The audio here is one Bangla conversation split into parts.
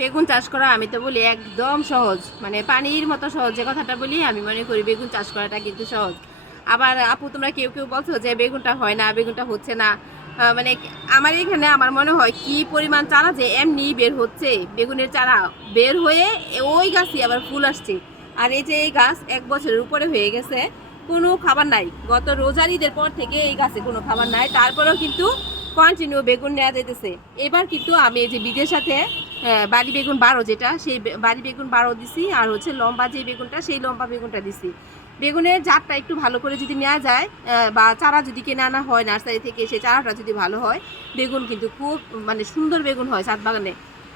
বেগুন চাষ করা আমি তো বলি একদম সহজ, মানে পানির মতো সহজ। যে কথাটা বলি আমি মনে করি বেগুন চাষ করাটা কিন্তু সহজ। আবার আপু তোমরা কেউ কেউ বলছো যে বেগুনটা হয় না, বেগুনটা হচ্ছে না। মানে আমার এখানে আমার মনে হয় কি পরিমাণ চারা যে এমনি বের হচ্ছে, বেগুনের চারা বের হয়ে ওই গাছই আবার ফুল আসছে। আর এই যে এই গাছ 1 বছরের উপরে হয়ে গেছে, কোনো খাবার নাই। গত রোজার ঈদের পর থেকে এই গাছে কোনো খাবার নাই, তারপরেও কিন্তু কন্টিনিউ বেগুন নেওয়া যেতেছে। এবার কিন্তু আমি এই যে বীজের সাথে বাড়ি বেগুন 12 যেটা, সেই বাড়ি বেগুন 12 দিছি, আর হচ্ছে লম্বা যে বেগুনটা সেই লম্বা বেগুনটা দিছি। বেগুনের জাতটা একটু ভালো করে যদি নেওয়া যায়, বা চারা যদি কেনা আনা হয় নার্সারি থেকে, সেই চারাটা যদি ভালো হয়, বেগুন কিন্তু খুব মানে সুন্দর বেগুন হয় ছাদ বাগানে।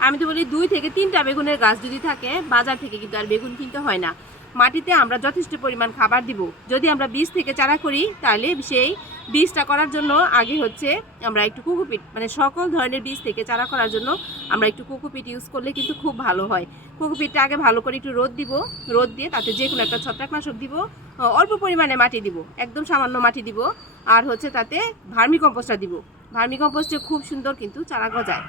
আমি তো বলি 2 থেকে 3টা বেগুনের গাছ যদি থাকে, বাজার থেকে কিন্তু আর বেগুন কিনতে হয় না। মাটিতে আমরা যথেষ্ট পরিমাণ খাবার দিব। যদি আমরা বীজ থেকে চারা করি, তাহলে সেই বীজটা করার জন্য আগে হচ্ছে আমরা একটু কোকোপিট, মানে সকল ধরনের বীজ থেকে চারা করার জন্য আমরা একটু কোকোপিট ইউজ করলে কিন্তু খুব ভালো হয়। কোকোপিটটা আগে ভালো করে একটু রোদ দিব, রোদ দিয়ে তাতে যে কোনো একটা ছত্রাকনাশক দিব, অল্প পরিমাণে মাটি দিব, একদম সামান্য মাটি দিব, আর হচ্ছে তাতে ভার্মি কম্পোস্টটা দিব। ভার্মি কম্পোস্টে খুব সুন্দর কিন্তু চারা গজায়।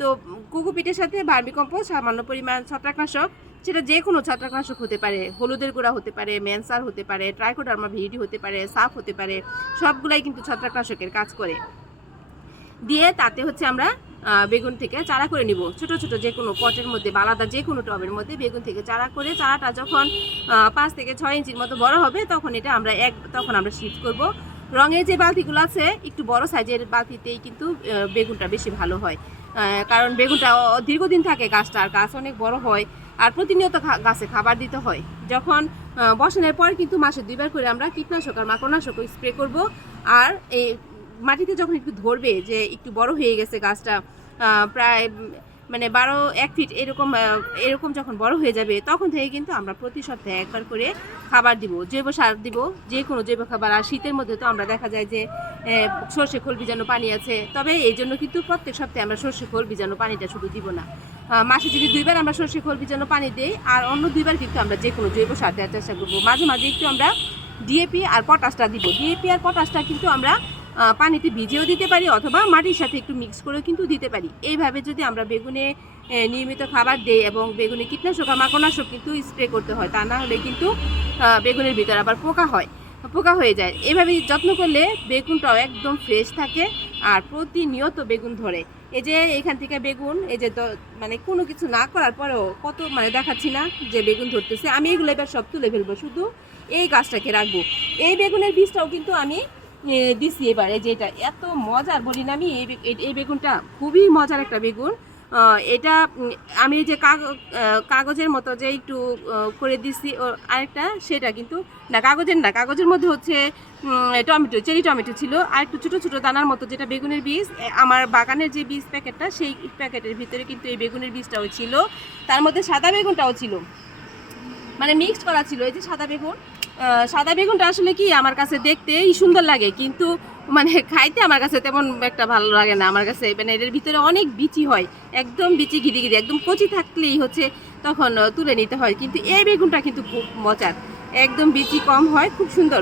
তো কোকোপিটের সাথে ভার্মি কম্পোস্ট, সামান্য পরিমাণ ছত্রাকনাশক, সেটা যে কোনো ছত্রাকনাশক হতে পারে, হলুদের গুঁড়া হতে পারে, মেনসার হতে পারে, ট্রাইকোডার্মা ভিডি হতে পারে, সাফ হতে পারে, সবগুলাই কিন্তু ছত্রাকনাশকের কাজ করে। দিয়ে তাতে হচ্ছে আমরা বেগুন থেকে চারা করে নিব। ছোট ছোট যে কোনো পটের মধ্যে বা আলাদা যে কোনো টবের মধ্যে বেগুন থেকে চারা করে, চারাটা যখন 5 থেকে 6 ইঞ্চির মতো বড় হবে, তখন এটা আমরা তখন আমরা শিফট করব। রঙের যে বালতিগুলো আছে, একটু বড় সাইজের বালতিতেই কিন্তু বেগুনটা বেশি ভালো হয়। কারণ বেগুনটা দীর্ঘদিন থাকে গাছটা, আর গাছ অনেক বড় হয়, আর প্রতিনিয়ত গাছে খাবার দিতে হয়। যখন বসানোর পর কিন্তু মাসে 2বার করে আমরা কীটনাশক আর মাকড়নাশক স্প্রে করব। আর এই মাটিতে যখন একটু ধরবে যে একটু বড় হয়ে গেছে গাছটা, প্রায় মানে 1 ফিট এরকম এরকম যখন বড় হয়ে যাবে, তখন থেকে কিন্তু আমরা প্রতি সপ্তাহে 1বার করে খাবার দিব, জৈব সার দিব, যে কোনো জৈব খাবার। আর শীতের মধ্যে তো আমরা দেখা যায় যে সর্ষে খোল ভিজানো পানি আছে, তবে এই জন্য কিন্তু প্রত্যেক সপ্তাহে আমরা সর্ষে খোল ভিজানো পানিটা শুধু দিব না। মাসে যদি 2বার আমরা সর্ষে খোল ভিজানো পানি দিই, আর অন্য 2বার কিন্তু আমরা যে কোনো জৈব সার দেওয়ার চেষ্টা করবো। মাঝে মাঝে একটু আমরা ডিএপি আর পটাশটা দিব। ডিএপি আর পটাশটা কিন্তু আমরা পানিতে ভিজিয়েও দিতে পারি, অথবা মাটির সাথে একটু মিক্স করেও কিন্তু দিতে পারি। এইভাবে যদি আমরা বেগুনে নিয়মিত খাবার দেই, এবং বেগুনে কীটনাশক আর মাকড়নাশক কিন্তু স্প্রে করতে হয়, তা না হলে কিন্তু বেগুনের ভিতর আবার পোকা হয়ে যায়। এভাবে যত্ন করলে বেগুনটাও একদম ফ্রেশ থাকে, আর প্রতিনিয়ত বেগুন ধরে। এই যে এখান থেকে বেগুন, এই যে মানে কোনো কিছু না করার পরেও কত মানে দেখাচ্ছি না যে বেগুন ধরতেছে। আমি এগুলো এবার সব তুলে ফেলবো, শুধু এই গাছটাকে রাখবো। এই বেগুনের বীজটাও কিন্তু আমি দিছি এবারে, যেটা এত মজার বলি না আমি। এই বেগুনটা খুবই মজার একটা বেগুন। এটা আমি যে কাগজের মতো যে একটু করে দিছি আরেকটা, সেটা কিন্তু না, কাগজের মধ্যে হচ্ছে টমেটো, চেরি টমেটো ছিল, আর একটু ছোটো ছোটো দানার মতো যেটা বেগুনের বীজ। আমার বাগানের যে বীজ প্যাকেটটা, সেই প্যাকেটের ভিতরে কিন্তু এই বেগুনের বীজটাও ছিল, তার মধ্যে সাদা বেগুনটাও ছিল, মানে মিক্সড করা ছিল। এই যে সাদা বেগুন, সাদা বেগুনটা আসলে কি আমার কাছে দেখতেই সুন্দর লাগে, কিন্তু মানে খাইতে আমার কাছে তেমন একটা ভালো লাগে না। আমার কাছে মানে এর ভিতরে অনেক বিচি হয়, একদম বিচি ঘিরে ঘিরে, একদম কচি থাকলেই হচ্ছে তখন তুলে নিতে হয়। কিন্তু এই বেগুনটা কিন্তু খুব মজার, একদম বিচি কম হয়, খুব সুন্দর,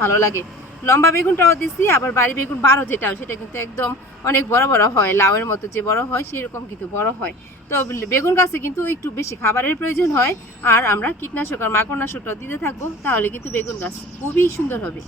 ভালো লাগে। লম্বা বেগুনটাও দিছি, আবার বাড়ি বেগুন 12 যেটাও, সেটা কিন্তু একদম অনেক বড় বড় হয়, লাউয়ের মতো যে বড় হয় সেরকম কিন্তু বড় হয়। তো বেগুন গাছে কিন্তু একটু বেশি খাবারের প্রয়োজন হয়, আর আমরা কীটনাশক আর মাকড়নাশকটাও দিতে থাকবো, তাহলে কিন্তু বেগুন গাছ খুবই সুন্দর হবে।